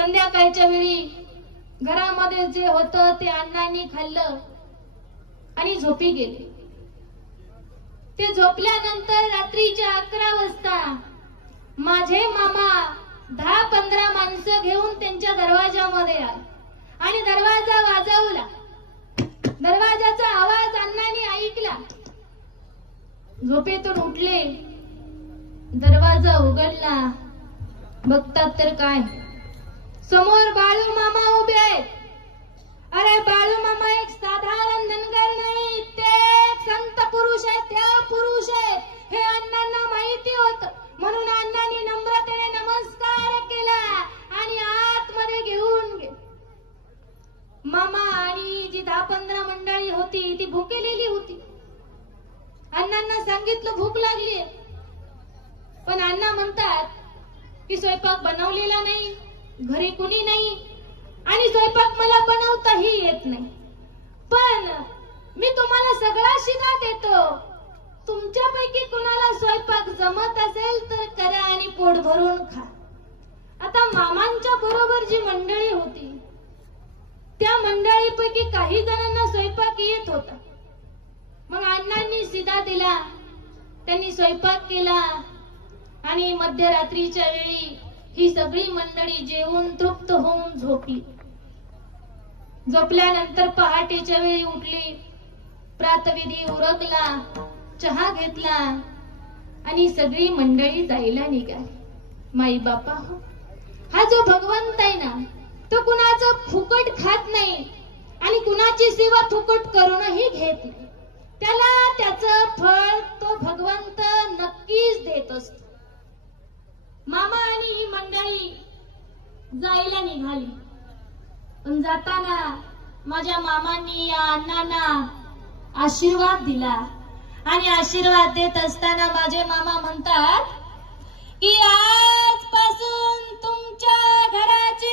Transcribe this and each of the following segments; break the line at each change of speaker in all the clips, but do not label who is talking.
संध्याकाळच्या वेळी घरामध्ये जे होतं ते अण्णांनी खाल्लं आणि झोपी गेले. ते झोपल्यानंतर रात्रीच्या अकरा वाजता माझे मामा दहा पंधरा माणसं घेऊन त्यांच्या दरवाजामध्ये आले आणि दरवाजा वाजवला. दरवाजाचा आवाज अण्णांनी ऐकला. झोपेतून उठले. दरवाजा उघडला. बघतात तर काय? समोर बाळू मामा उभे आहेत. अरे बाळू मामा एक साधारण धनगर नाही ते एक संत पुरुष आहेत त्या पुरुष आहेत. हे अण्णांना माहिती होत. म्हणून अण्णांनी नम्रतेने नमस्कार केला आणि आतमध्ये घेऊन गे मामा आणि जी दहा पंधरा मंडळी होती ती भुकेलेली होती. अण्णांना सांगितलं भूक लागली पण अण्णा म्हणतात की स्वयंपाक बनवलेला नाही. घरी कुणी नाही. आणि स्वयंपाक मला बनवताही येत नाही. पण मी तुम्हाला सगळा शिका देतो तुमच्यापैकी कुणाला स्वयंपाक जमत असेल तर करा आणि पोट भरून खा. आता मामांच्या बरोबर जी मंडळी होती त्या मंडळीपैकी काही जणांना स्वयंपाक येत होता. मग अण्णांनी सिधा दिला त्यांनी स्वयंपाक केला. आणि मध्यरात्रीच्या वेळी ही सगळी मंडळी जेवून तृप्त होऊन झोपली. झोपल्यानंतर पहाटेच्या वेळी उठली प्रातविधी उरकला चहा घेतला आणि सगळी मंडळी जायला निघाली. माई बापा हो, हा जो भगवंत आहे ना तो कुणाचं फुकट खात नाही आणि कुणाची सेवा फुकट करूनही घेत नाही. त्याला त्याचं फळ तो भगवंत नक्कीच देत असतो मामा आणि ही मंडळी जायला निघाली. पण जाताना माझ्या मामांनी या अण्णांना आशीर्वाद दिला. आणि आशीर्वाद देत असताना माझे मामा म्हणतात की आजपासून तुमच्या घराची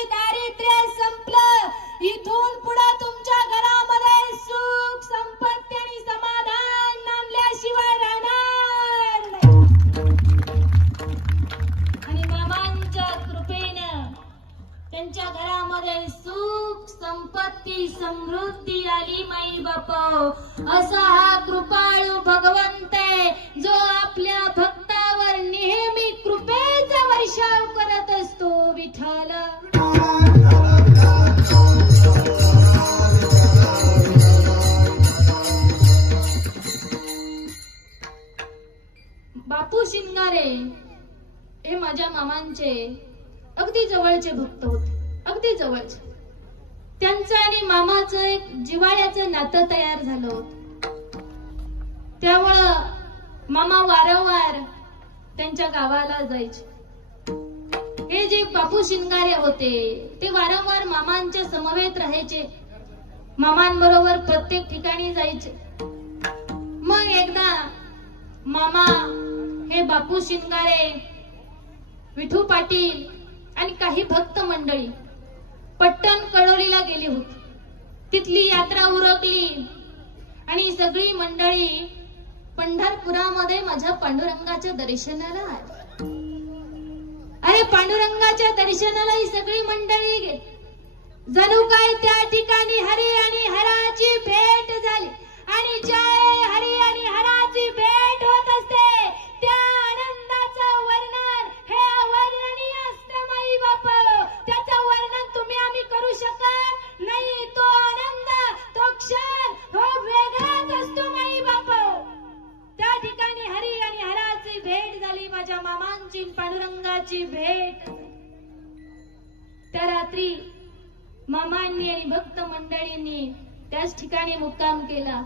असा हा कृपाळू भगवंत आहे जो आपल्या भक्तावर नेहमी कृपेचा वर्षाव करत असतो विठ्ठल. बापू शिंगारे हे माझ्या मामांचे अगदी जवळचे भक्त होते. अगदी जवळचे. त्यांचं आणि मामाचं एक जिव्हाळ्याचं नातं तयार झालं. होत त्यामुळं मामा वारंवार त्यांच्या गावाला जायचे. हे जे बापू शिंगारे होते ते वारंवार मामांच्या समवेत राहायचे. मामांबरोबर प्रत्येक ठिकाणी जायचे. मग एकदा मामा हे बापू शिंगारे विठू पाटील आणि काही भक्त मंडळी पट्टण कळोलीला गेली होती. तिथली यात्रा उरकली. आणि सगळी मंडळी पंढरपुरामध्ये माझ्या पांडुरंगाच्या दर्शनाला आली. अरे पांडुरंगाच्या दर्शनाला ही सगळी मंडळी गेली. जणू काय त्या ठिकाणी हरी आणि हराची भेट झाली. आणि जय हरी आणि हराची भेट मामांनी आणि भक्त मंडळींनी त्याच ठिकाणी मुक्काम केला.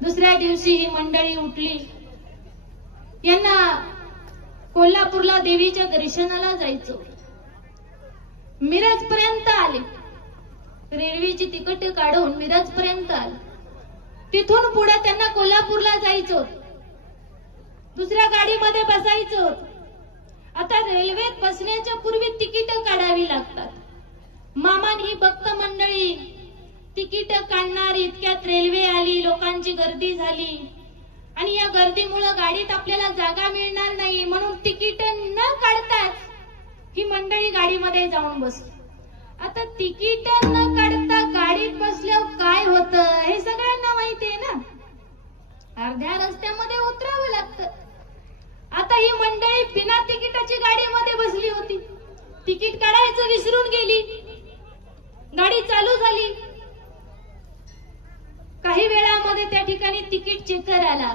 दुसऱ्या दिवशी ही मंडळी उठली. यांना कोल्हापूरला देवीच्या दर्शनाला जायचं मिरज पर्यंत आले. रेल्वेची तिकट काढून मिरज पर्यंत आले. तिथून पुढे त्यांना कोल्हापूरला जायचं दुसऱ्या गाडीमध्ये बसायचं आता रेल्वेत बसण्याच्या पूर्वी तिकीट काढावी लागतात. मामान ही भक्त मंडळी तिकीट काढणार इतक्यात रेल्वे आली लोकांची गर्दी झाली. आणि या गर्दीमुळे गाडीत आपल्याला जागा मिळणार नाही म्हणून तिकीट न काढताच ही मंडळी गाडीमध्ये जाऊन बसली. आता तिकीट न काढता गाडीत बसल्यावर काय होतं हे सगळ्यांना माहिती आहे ना? अर्ध्या रस्त्यामध्ये उतरावं लागतं. आता ही मंडळी बिना तिकिटाची गाडीमध्ये बसली होती. तिकीट काढायचं विसरून गेली. गाडी चालू झाली. काही वेळामध्ये त्या ठिकाणी तिकीट चेकर आला.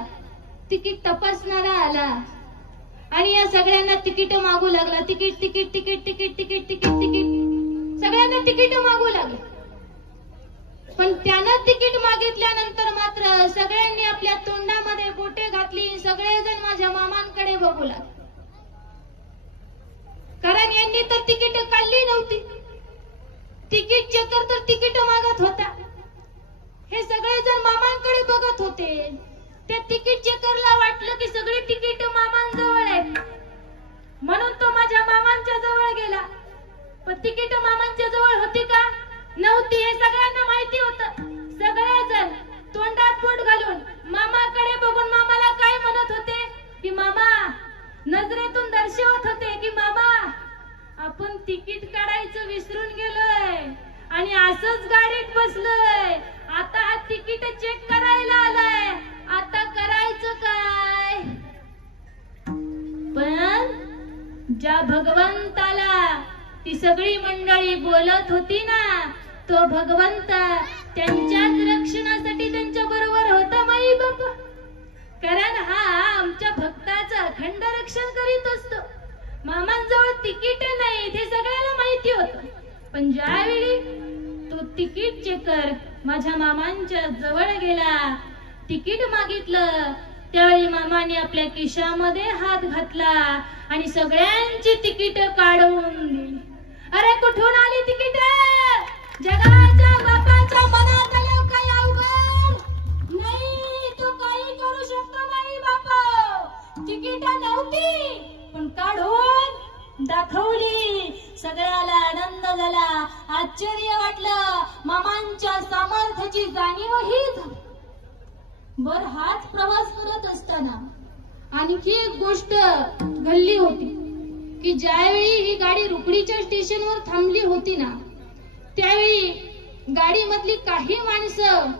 तिकीट तपासणारा आला. आणि या सगळ्यांना तिकीट मागू लागला. Ticket ticket ticket ticket ticket ticket ticket. सगळ्यांना तिकीट मागू लागले. पण त्यानं तिकीट मागितल्यानंतर मात्र सगळ्यांनी आपल्या तोंडामध्ये बोटे घातली. सगळेजण माझ्या मामांकडे बघू लागले. कारण यांनी तर तिकीट काढली नव्हती. तिकीट चेकर तर तिकीट मागत होता. हे सगळे जण मामांकडे बघत होते त्या तिकीट चेकरला वाटलं की सगळी तिकीट मामांजवळ आहेत म्हणून तो माझ्या मामांच्या जवळ गेला. पण तिकीट मामांच्या जवळ होती का? नव्हती हे सगळ्यांना माहिती होत. सगळेजण तोंडात बोट घालून मामाकडे बघून मामाला काय म्हणत होते? की मामा नजरेतून दर्शवत होते आणि असंच गाडीत बसलोय. आता हा तिकीट चेक करायला आलाय. आता करायचं काय? पण ज्या भगवंताला ती सगळी मंडळी बोलत होती ना तो भगवंत त्यांच्याच रक्षणासाठी त्यांच्या बरोबर होता माई बापा. कारण हा आमच्या भक्ताचं अखंड रक्षण करीत असतो. मामांजवळ तिकीट नाही ते सगळ्याला माहिती होत. पण ज्यावेळी तिकीट चेकर. माझ्या मामांच्या जवळ गेला. तिकीट मागितलं. त्यावेळी मामाने आपल्या खिशामध्ये हात घातला आणि सगळ्यांची तिकीट काढून दिली. अरे कुठून आली तिकीट? जगाच्या बापाच्या मनात आलं काय अवघड? नाही तो काही करू शकतो नाही बाप. तिकीट नव्हती पण काढून दाखवली. सगळ्याला आनंद झाला. आश्चर्य वाटलं. मामांच्या सामर्थ्याची जाणीव ही बर हाच प्रवास करत असताना आणखी एक गोष्ट घडली होती की ज्यावेळी ही गाडी रुकडीच्या स्टेशनवर थांबली होती ना त्यावेळी गाडीमधली काही माणसं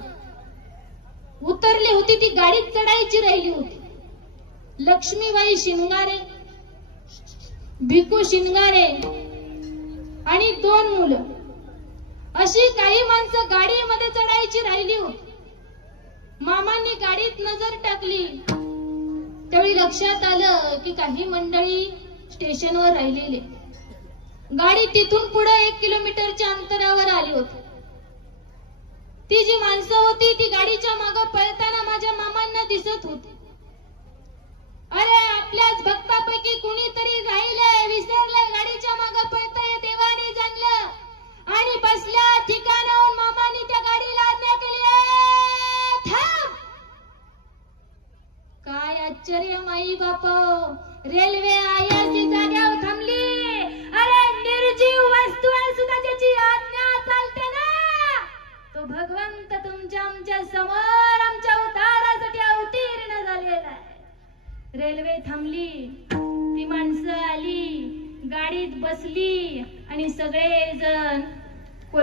उतरली होती ती गाडीत चढायची राहिली होती. लक्ष्मीबाई शिंगारे भिकू शिंगारे आणि दोन मुलं. अशी काही माणसं गाडीमध्ये चढायची राहिली होती. मामांनी गाडीत नजर टाकली. त्यावेळी लक्षात आलं की काही मंडळी स्टेशनवर राहिलेले. गाडी तिथून पुढे एक किलोमीटरच्या अंतरावर आली होती. ती जी माणसं होती ती गाडीच्या मागे पळताना माझ्या मामांना दिसत होती. अरे आपल्याच भक्तापैकी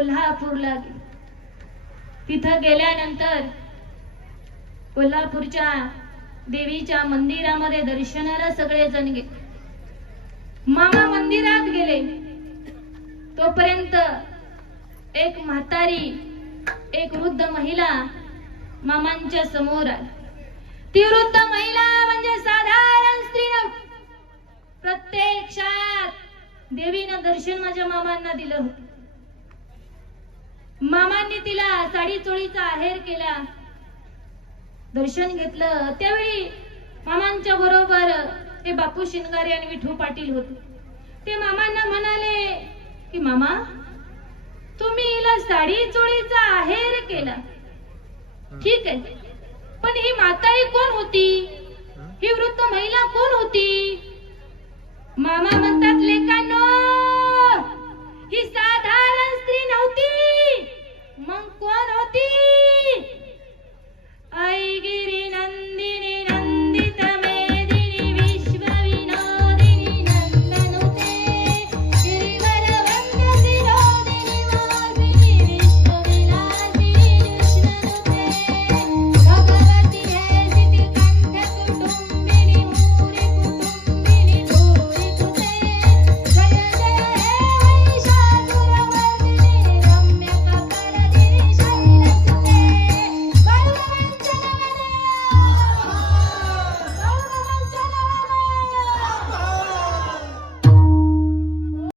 कोल्हापूरला गेले तिथं गेल्यानंतर कोल्हापूरच्या देवीच्या मंदिरामध्ये दर्शनाला सगळेजण गेले मामा मंदिरात गेले तोपर्यंत एक म्हातारी एक वृद्ध महिला मामांच्या समोर आली ती वृद्ध महिला म्हणजे साधारण स्त्री नव्हती. प्रत्यक्षात देवीनं दर्शन माझ्या मामांना दिलं होतं मामांनी तिला साडी चोळीचा आहेर केला. दर्शन घेतलं. त्यावेळी मामांच्या बरोबर हे बापू शिंगारे आणि विठू पाटील होते. ते मामांना म्हणाले कि मामा तुम्ही हिला साडी चोळीचा आहेर केला. ठीक आहे. पण ही म्हातारी कोण होती? ही? वृद्ध महिला कोण होती? मामा म्हणतात लेखानो ही सा Claro,